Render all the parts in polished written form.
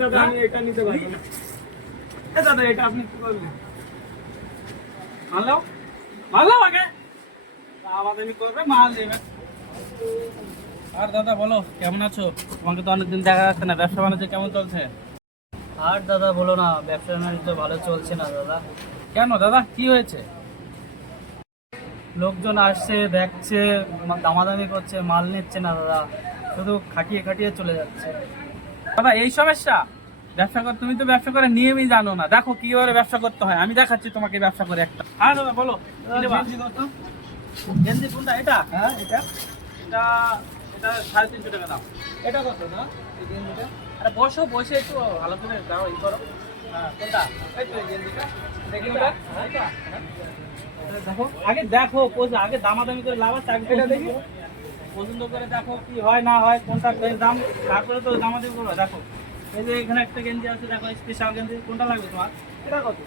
দাদা আমি এটা নিতে পারবো না। দাদা এটা আপনি কি করবেন? মানলাও মানলাও আগে আমাদের করবে মাল দেবে। আর দাদা বলো কেমন আছো? তোমাকে তো অনেকদিন দেখা যাচ্ছে না, ব্যবসা বাণিজ্য কেমন চলছে? আর দাদা বলো না, ব্যবসা বাণিজ্য ভালো চলছে না দাদা। কেন দাদা, কি হয়েছে? লোকজন আসছে, দেখছে, দামাদামি করছে, মাল নিচ্ছে না দাদা, শুধু খাটিয়ে খাটিয়ে চলে যাচ্ছে। দাদা এই সমস্যা? ব্যবসা কর, তুমি তো ব্যবসা করে নিয়মই জানো না। দেখো কিভাবে ব্যবসা করতে হয়, আমি দেখাচ্ছি তোমাকে ব্যবসা করে একটা। হ্যাঁ দাদা বলো কি নেবা? গেঞ্জি কোনটা? এটা? হ্যাঁ এটা এটা এটা 350 টাকা দাম। এটা কত না এই গেঞ্জিটা? আরে বসো, বসে একটু ভালো করে দাও ই করো। হ্যাঁ কোনটা? এই তো এই গেঞ্জিটা দেখি এটা? ওটা। হ্যাঁ, এটা? দেখো আগে দেখো, আগে দামাদামি করে লাভ আছে, আগে এটা পছন্দ দেখি। করো। পছন্দ করে দেখো কি হয় না হয়, কোনটা দাম, তারপরে তো দামাদামি করো। দেখো এই যে এখানে একটা গেঞ্জি আছে, দেখো স্পেশাল গেঞ্জি, কোনটা লাগবে তোমার? এটা কত?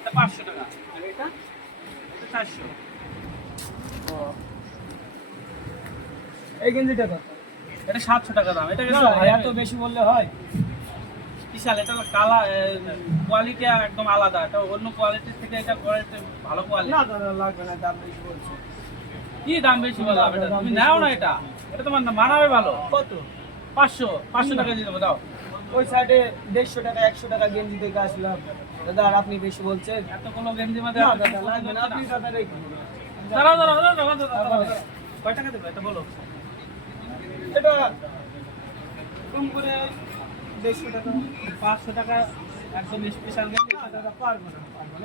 এটা 500 টাকা। আর এটা? এটা 400। এই গেঞ্জিটা কত? এটা 700 টাকা দাম। এটা না, এত বেশি বললে হয়? বিশাল, এটা কালার কোয়ালিটি একদম আলাদা, এটা অন্য কোয়ালিটির থেকে এটা কোয়ালিটি ভালো কোয়ালিটি। না দাদা লাগবে না, দাম বেশি বলছে। কি দাম বেশি বললাম? এটা তুমি নাও না, এটা তোমার না মানাবে ভালো। কত? 500 টাকা দিয়ে দেবো, দাও। ওই সাইডে 150 টাকা 100 টাকা গেঞ্জি থেকে আসলাম দাদা, আর আপনি বেশি বলছেন। এতগুলো গেঞ্জি মধ্যে না দাদা লাগবে না, আপনি দাদা রেখে দিন। দাঁড়াও দাঁড়াও দাঁড়াও দাঁড়াও দাঁড়াও, দাঁড়াও। কয় টাকা দেবে এটা বলো? এটা কম করে 150 টাকা। 500 টাকা একদম স্পেশাল গেঞ্জি। না দাদা পারবো না,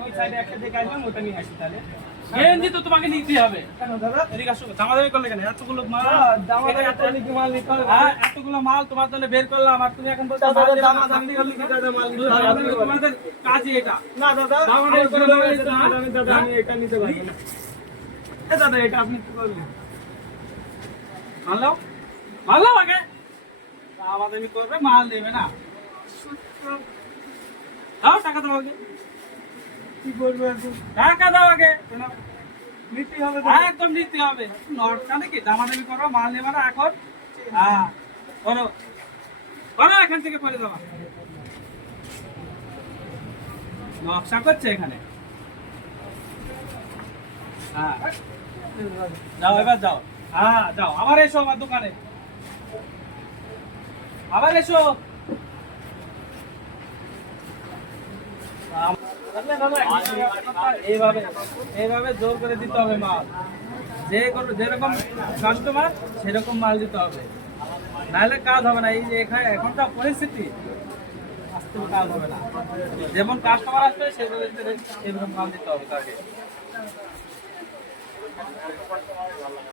ওই সাইডে একটা দেখে আসলাম, ওটা নিয়ে আসি তাহলে। গেঞ্জি তো তোমাকে নিতে হবে। কেন দাদা? এদিকে আসো, দামাদামি করলে কেন? এতগুলো মাল, দামাদামি করলে কি মাল নিতে হবে? হ্যাঁ, এতগুলো মাল তোমার জন্য বের করলাম, আর তুমি এখন বলছো দাদা, মাল দেবে না। দামাদামি করলে কি দাদা মাল নিতে হবে? আপনি বলেন। তোমাদের কাজই এটা। না দাদা দামাদামি করে দাদা, নিয়ে যেতে, হ্যাঁ? দাদা আমি এটা নিতে পারবো না। দাদা এটা আপনি কি করবেন? মানলাও মানলাও আগে দামাদামি করবে, মাল দেবে না। দাও টাকা, দাও আগে কি করবো এখন? টাকা, দাও আগে। নিতে হবে হ্যাঁ, একদম নিতে হবে। নটকা নাকি দামাদামি করো, মাল নেবে না এখন। হ্যাঁ করো করো, এখান থেকে করে দেওয়া নকশা করছে এখানে। হ্যাঁ যাও, এবার যাও। হ্যাঁ যাও, আবার এসো আমার দোকানে, আবার এসো। এইভাবে এইভাবে জোর করে দিতে হবে মাল। যেরকম কাস্টমার সেরকম মাল দিতে হবে, নাহলে কাজ হবে না। এই যে এখানে এখনকার পরিস্থিতি, আস্তে কাজ হবে না। যেমন কাস্টমার আসবে সেরকম মাল দিতে হবে তাকে।